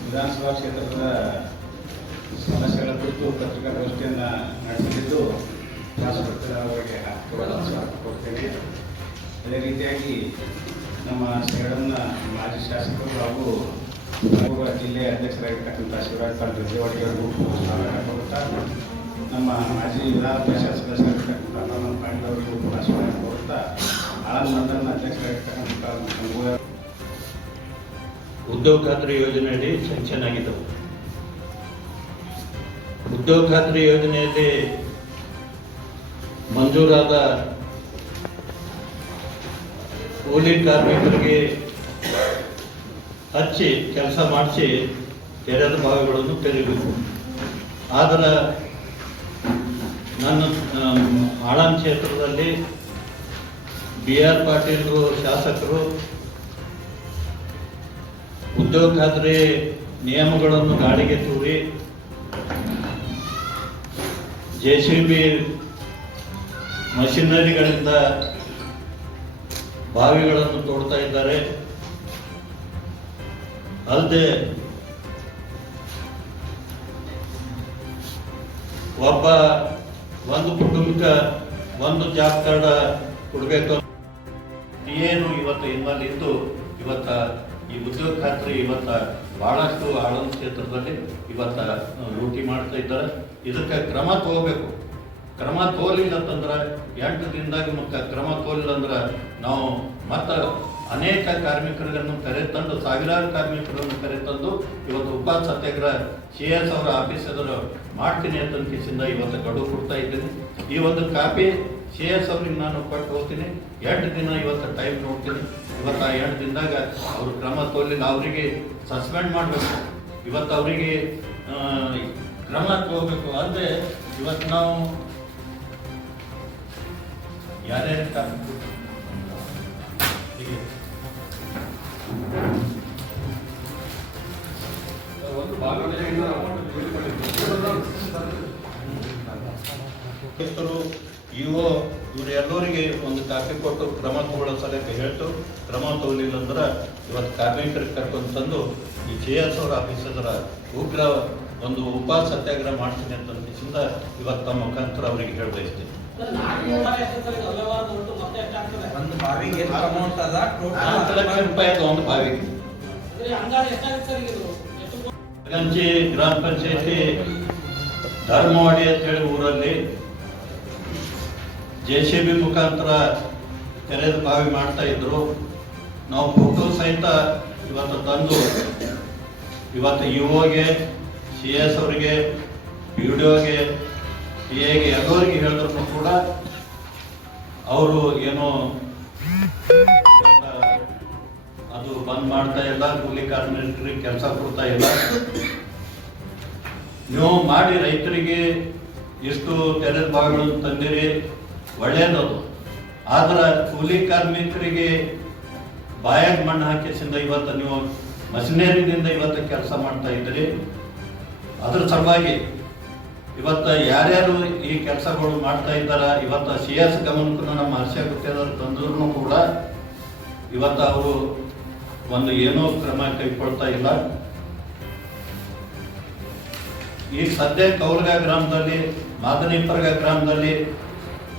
ವಿಧಾನಸಭಾ ಕ್ಷೇತ್ರದ ಸಮಸ್ಯೆಗಳ ಕುರಿತು ಪತ್ರಿಕಾಗೋಷ್ಠಿಯನ್ನು ನಡೆಸಲಿದ್ದು ಶಾಸಕರಿಗೆ ಕೊಡ್ತೇನೆ ಅದೇ ರೀತಿಯಾಗಿ ನಮ್ಮ ಸೇಡನ್ನ ಮಾಜಿ ಶಾಸಕರು ಹಾಗೂ ಜಿಲ್ಲೆಯ ಅಧ್ಯಕ್ಷರಾಗಿರ್ತಕ್ಕಂಥ ಶಿವರಾಜ್ ಪಾಟೀಲ್ ಸ್ವಾಗತ ನಮ್ಮ ಮಾಜಿ ವಿಧಾನ ಪರಿಷತ್ ಸದಸ್ಯರಾಗಿರ್ತಕ್ಕಂಥ ಪಾಟೀಲ್ ಅವರಿಗೂ ಕೂಡ ಸ್ವಾಗತ ಕೋರ್ತಾ ಆಳ ಮಂಡಲ ಅಧ್ಯಕ್ಷರಾಗಿರ್ತಕ್ಕಂಥ ಉದ್ಯೋಗ ಖಾತ್ರಿ ಯೋಜನೆಯಡಿ ಸ್ಯಾಂಕ್ಷನ್ ಆಗಿದ್ದವು. ಉದ್ಯೋಗ ಖಾತ್ರಿ ಯೋಜನೆಯಲ್ಲಿ ಮಂಜೂರಾದ ಕೂಲಿ ಕಾರ್ಮಿಕರಿಗೆ ಹಚ್ಚಿ ಕೆಲಸ ಮಾಡಿಸಿ ತೆರೆದ ಭಾಗಗಳನ್ನು ತೆರೀಬೇಕು ಆದರೆ ನನ್ನ ಆಳಂ ಕ್ಷೇತ್ರದಲ್ಲಿ ಬಿ ಆರ್ ಪಾಟೀಲ್ ಶಾಸಕರು ಉದ್ಯೋಗ ಖಾತ್ರಿ ನಿಯಮಗಳನ್ನು ಗಾಳಿಗೆ ತೂರಿ ಜೆ ಸಿ ಬಿ ಮಷಿನರಿಗಳಿಂದ ಬಾವಿಗಳನ್ನು ತೋಡ್ತಾ ಇದ್ದಾರೆ. ಅಲ್ಲದೆ ಒಬ್ಬ ಒಂದು ಕುಟುಂಬಕ್ಕೆ ಒಂದು ಜಾಬ್ ಕಾರ್ಡ್ ಕೊಡಬೇಕು. ಏನು ಇವತ್ತು ಇನ್ನಲ್ಲಿ ಇದ್ದು ಇವತ್ತ ಈ ಉದ್ಯೋಗ ಖಾತ್ರಿ ಇವತ್ತ ಬಹಳಷ್ಟು ಆಳಂದ ಕ್ಷೇತ್ರದಲ್ಲಿ ಇವತ್ತ ಲೂಟಿ ಮಾಡ್ತಾ ಇದ್ದಾರೆ. ಇದಕ್ಕೆ ಕ್ರಮ ತಗೋಬೇಕು. ಕ್ರಮ ತೋಲಿಲ್ಲ ಅಂತಂದ್ರೆ ಎಂಟು ದಿನದಾಗ ಮತ್ತೆ ಕ್ರಮ ತೋಲಿಲ್ಲ ಅಂದ್ರೆ ನಾವು ಮತ್ತೆ ಅನೇಕ ಕಾರ್ಮಿಕರನ್ನು ಕರೆತಂದು ಸಾವಿರಾರು ಕಾರ್ಮಿಕರನ್ನು ಕರೆತಂದು ಇವತ್ತು ಉಪ ಸತ್ಯಾಗ್ರಹ ಸಿ ಎಸ್ ಅವರ ಆಫೀಸ್ ಎದುರು ಮಾಡ್ತೀನಿ ಅಂತ ಕಿಸಿಂದ ಇವತ್ತು ಗಡುವು ಕೊಡ್ತಾ ಇದ್ದೀನಿ. ಈ ಒಂದು ಕಾಪಿ ಸಿ ಎಸ್ ಅವ್ರಿಗೆ ನಾನು ಕೊಟ್ಟು ಹೋಗ್ತೀನಿ. ಎಂಟು ದಿನ ಇವತ್ತು ಟೈಮ್ ನೋಡ್ತೀನಿ. ಇವತ್ತು ಆ ಎಂಟು ದಿನದಾಗ ಅವರು ಕ್ರಮ ತೋಲಿಲ್ಲ ಅವರಿಗೆ ಸಸ್ಪೆಂಡ್ ಮಾಡಬೇಕು. ಇವತ್ತು ಅವರಿಗೆ ಕ್ರಮ ತಗೋಬೇಕು ಅಂದರೆ ಇವತ್ತು ನಾವು ಯಾರ್ಯಾರು ಕಾರ್ಮಿಕರು? ಹೀಗೆ. ಇವರು ಎಲ್ಲರಿಗೆ ಒಂದು ಕಾಪಿ ಕೊಟ್ಟು ಕ್ರಮ ತಗೊಳ್ಳೋ ಸಲಕ್ಕೆ ಹೇಳ್ತು. ಕ್ರಮ ತಗೊಳ್ಳಿಲ್ಲ ಅಂದ್ರೆ ಇವತ್ತು ಕಾರ್ಮಿಕರಿಗೆ ಕರ್ಕೊಂಡು ತಂದು ಈ ಜೆ ಎಸ್ ಅವರ ಆಫೀಸ್ ಹತ್ರ ಉಗ್ರ ಒಂದು ಉಪ ಸತ್ಯಾಗ್ರಹ ಮಾಡ್ತೀನಿ ಅಂತ ಅನ್ಕಿಸಿಂದ ಇವತ್ತು ತಮ್ಮ ಮುಖಾಂತರ ಅವರಿಗೆ ಹೇಳಬಯಸ್ತೀನಿ ಒಂದು ಬಾವಿಗೆ ಒಂದು ಗಂಜಿ ಗ್ರಾಮ ಪಂಚಾಯತಿ ಧರ್ಮವಾಡಿ ಅಂತ ಹೇಳಿ ಊರಲ್ಲಿ ಜೆ ಸಿ ಬಿ ಮುಖಾಂತರ ತೆರೆದ ಬಾವಿ ಮಾಡ್ತಾ ಇದ್ರು. ನಾವು ಫೋಟೋ ಸಹಿತ ಇವತ್ತು ತಂದು, ಇವತ್ತು ಇಒಗೆ ಸಿ ಎಸ್ ಅವರಿಗೆ ಪಿ ಡಿ ಒಗೆ ಪಿ ಎಗೆ ಎಲ್ಲರಿಗೆ ಹೇಳಿದ್ರು ಕೂಡ ಅವರು ಏನೋ ಅದು ಬಂದ್ ಮಾಡ್ತಾ ಇಲ್ಲ, ಕೂಲಿ ಕಾರ್ಮಿಕರಿಗೆ ಕೆಲಸ ಕೊಡ್ತಾ ಇಲ್ಲ. ನೀವು ಮಾಡಿ ರೈತರಿಗೆ ಎಷ್ಟು ತೆರೆದ ಭಾಗಗಳನ್ನು ತಂದಿರಿ. ಒಳ್ಳೇದದು ಆದ್ರೆ ಕೂಲಿ ಕಾರ್ಮಿಕರಿಗೆ ಬಾಯಾಗ ಮಣ್ಣು ಹಾಕಿಸಿಂದ ಇವತ್ತು ನೀವು ಮಷಿನರಿದಿಂದ ಇವತ್ತು ಕೆಲಸ ಮಾಡ್ತಾ ಇದ್ರಿ ಅದ್ರ ಸಲುವಾಗಿ ಇವತ್ತು ಯಾರ್ಯಾರು ಈ ಕೆಲಸಗಳು ಮಾಡ್ತಾ ಇದ್ದಾರ, ಇವತ್ತು ಸಿ ಎಸ್ ಗಮನಕ್ಕೂ ನಮ್ಮ ಹರ್ಷ ಗುತ್ತೇದಾರ್ ತಂದ್ರು ಕೂಡ ಇವತ್ತು ಅವರು ಒಂದು ಏನೋ ಕ್ರಮ ಕೈಗೊಳ್ತಾ ಇಲ್ಲ. ಈಗ ಸದ್ಯ ಕೌಲ್ಗ ಗ್ರಾಮದಲ್ಲಿ, ಮಾದನಿಪರ್ಗ ಗ್ರಾಮದಲ್ಲಿ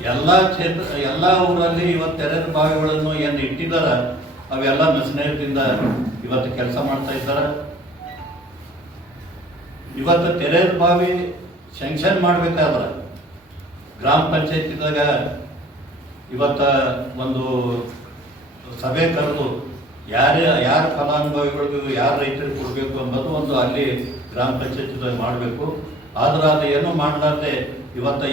ಎಲ್ಲ ಕ್ಷೇತ್ರ, ಎಲ್ಲ ಊರಲ್ಲಿ ಇವತ್ತು ತೆರೆದ ಬಾವಿಗಳನ್ನು ಏನು ಇಟ್ಟಿದಾರ, ಅವೆಲ್ಲ ಮಷಿನರಿದಿಂದ ಇವತ್ತು ಕೆಲಸ ಮಾಡ್ತಾ ಇದ್ದಾರೆ. ಇವತ್ತು ತೆರೆದ ಬಾವಿ ಸ್ಯಾಂಕ್ಷನ್ ಮಾಡಬೇಕಾದ್ರೆ ಗ್ರಾಮ ಪಂಚಾಯತಿದಾಗ ಇವತ್ತ ಒಂದು ಸಭೆ ಕರೆದು ಯಾರೇ, ಯಾರ ಫಲಾನುಭವಿಗಳಿಗೂ ಯಾರು ರೈತರಿಗೆ ಕೊಡಬೇಕು ಅನ್ನೋದು ಒಂದು ಅಲ್ಲಿ ಗ್ರಾಮ ಪಂಚಾಯತಿದಾಗ ಮಾಡಬೇಕು. ಆದ್ರೆ ಅದು ಏನು ಮಾಡಲಾರ್ದೆ ಇವತ್ತು